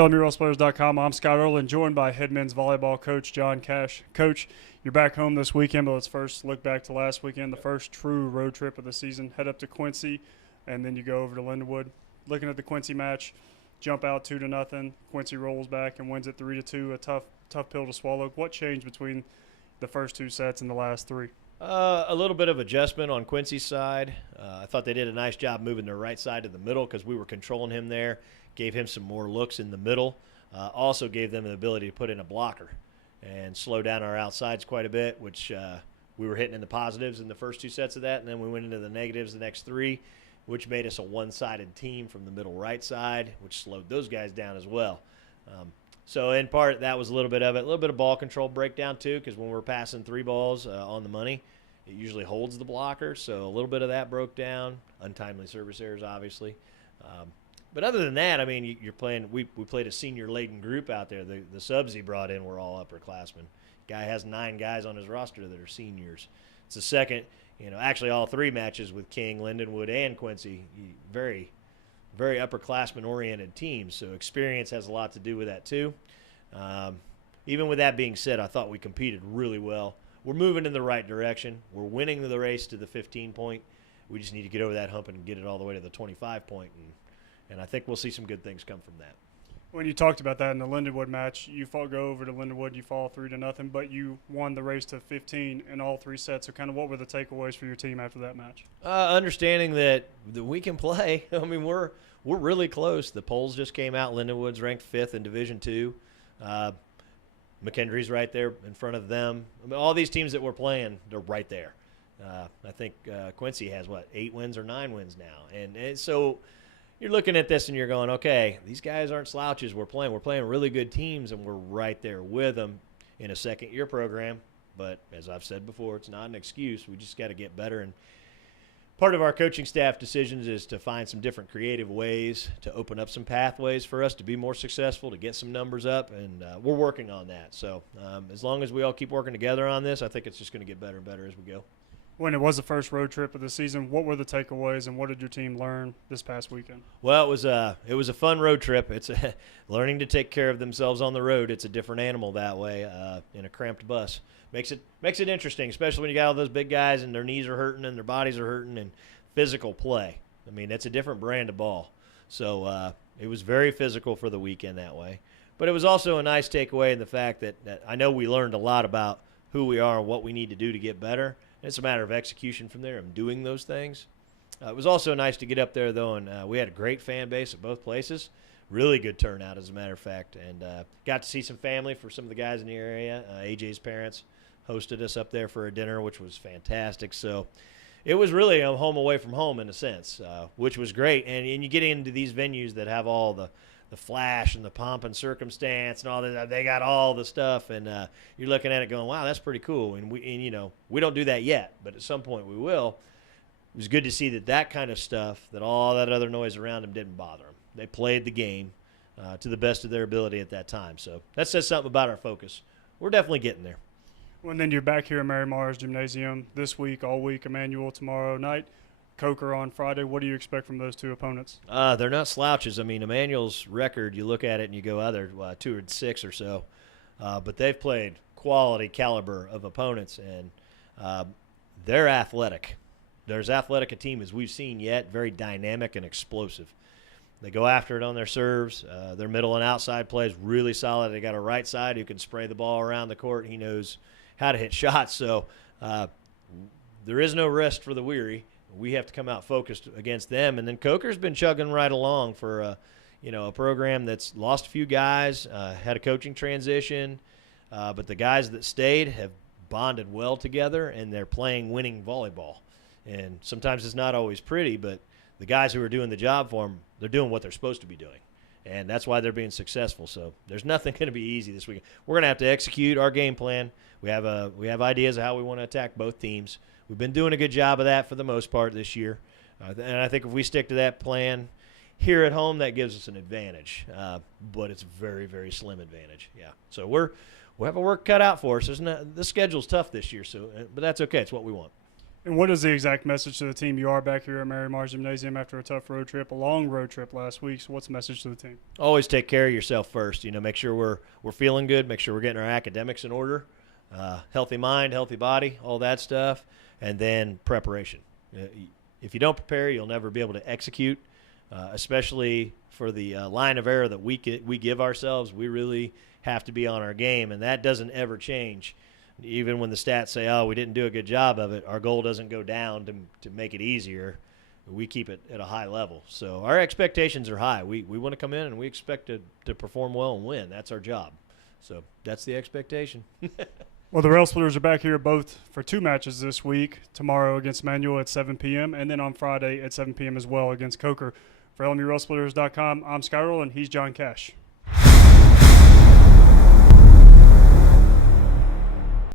FLMuralSplitters.com. I'm Scott Erland, joined by head men's volleyball coach John Cash. Coach, you're back home this weekend, but let's first look back to last weekend, the first true road trip of the season. Head up to Quincy, and then you go over to Lindenwood. Looking at the Quincy match, jump out 2-0. Quincy rolls back and wins it 3-2. A tough pill to swallow. What changed between the first two sets and the last three? A little bit of adjustment on Quincy's side. I thought they did a nice job moving their right side to the middle because we were controlling him there, gave him some more looks in the middle, also gave them the ability to put in a blocker and slow down our outsides quite a bit, which we were hitting in the positives in the first two sets of that, and then we went into the negatives the next three, which made us a one-sided team from the middle right side, which slowed those guys down as well. So in part, that was a little bit of it. A little bit of ball control breakdown, too, because when we're passing three balls on the money, it usually holds the blocker. So a little bit of that broke down. Untimely service errors, obviously. But other than that, I mean, you're playing. We played a senior-laden group out there. The subs he brought in were all upperclassmen. Guy has 9 guys on his roster that are seniors. It's the second, actually all 3 matches with King, Lindenwood, and Quincy. Very upperclassman-oriented teams, so experience has a lot to do with that too. Even with that being said, I thought we competed really well. We're moving in the right direction. We're winning the race to the 15-point. We just need to get over that hump and get it all the way to the 25-point, and I think we'll see some good things come from that. When you talked about that in the Lindenwood match, you go over to Lindenwood, you fall 3-0, but you won the race to 15 in all 3 sets. So kind of what were the takeaways for your team after that match? Understanding that we can play. I mean, we're really close. The polls just came out. Lindenwood's ranked 5th in Division II. McKendree's right there in front of them. I mean, all these teams that we're playing, they're right there. I think Quincy has, 8 wins or 9 wins now. And so – you're looking at this and you're going, okay, these guys aren't slouches. We're playing really good teams, and we're right there with them in a second-year program. But as I've said before, it's not an excuse. We just got to get better. And part of our coaching staff decisions is to find some different creative ways to open up some pathways for us to be more successful, to get some numbers up, and we're working on that. So as long as we all keep working together on this, I think it's just going to get better and better as we go. When it was the first road trip of the season, what were the takeaways and what did your team learn this past weekend? Well, it was a fun road trip. It's learning to take care of themselves on the road. It's a different animal that way in a cramped bus. Makes it interesting, especially when you got all those big guys and their knees are hurting and their bodies are hurting and physical play. I mean, it's a different brand of ball. So it was very physical for the weekend that way. But it was also a nice takeaway in the fact that I know we learned a lot about who we are and what we need to do to get better. It's a matter of execution from there and doing those things. It was also nice to get up there, though, and we had a great fan base at both places. Really good turnout, as a matter of fact, and got to see some family for some of the guys in the area. AJ's parents hosted us up there for a dinner, which was fantastic. So it was really a home away from home in a sense, which was great. And you get into these venues that have all the flash and the pomp and circumstance and all that. They got all the stuff, and you're looking at it going, wow, that's pretty cool. And we don't do that yet, but at some point we will. It was good to see that kind of stuff, that all that other noise around them didn't bother them. They played the game to the best of their ability at that time. So that says something about our focus. We're definitely getting there. Well, and then you're back here at Mary Mars Gymnasium this week, all week, Emmanuel tomorrow night. Coker on Friday. What do you expect from those two opponents? They're not slouches. I mean, Emmanuel's record, you look at it and you go, they're 2-6 or so. But they've played quality caliber of opponents, and they're athletic. They're as athletic a team as we've seen yet, very dynamic and explosive. They go after it on their serves. Their middle and outside play is really solid. They got a right side who can spray the ball around the court. He knows how to hit shots. So there is no rest for the weary. We have to come out focused against them. And then Coker's been chugging right along for a program that's lost a few guys, had a coaching transition, but the guys that stayed have bonded well together, and they're playing winning volleyball. And sometimes it's not always pretty, but the guys who are doing the job for them, they're doing what they're supposed to be doing. And that's why they're being successful. So there's nothing going to be easy this weekend. We're going to have to execute our game plan. We have ideas of how we want to attack both teams. We've been doing a good job of that for the most part this year. And I think if we stick to that plan here at home, that gives us an advantage. But it's a very, very slim advantage. Yeah. So we'll have a work cut out for us. The schedule's tough this year, but that's okay. It's what we want. And what is the exact message to the team? You are back here at Mary Mars Gymnasium after a tough road trip, a long road trip last week. So what's the message to the team? Always take care of yourself first. Make sure we're feeling good. Make sure we're getting our academics in order. Healthy mind, healthy body, all that stuff, and then preparation. If you don't prepare, you'll never be able to execute, especially for the line of error that we give ourselves. We really have to be on our game, and that doesn't ever change. Even when the stats say, oh, we didn't do a good job of it, our goal doesn't go down to make it easier. We keep it at a high level. So our expectations are high. We want to come in and we expect to perform well and win. That's our job. So that's the expectation. Well, the Rail Splitters are back here both for 2 matches this week, tomorrow against Manual at 7 p.m. and then on Friday at 7 p.m. as well against Coker. For LMURailsplitters.com, I'm Sky Roll, and he's John Cash.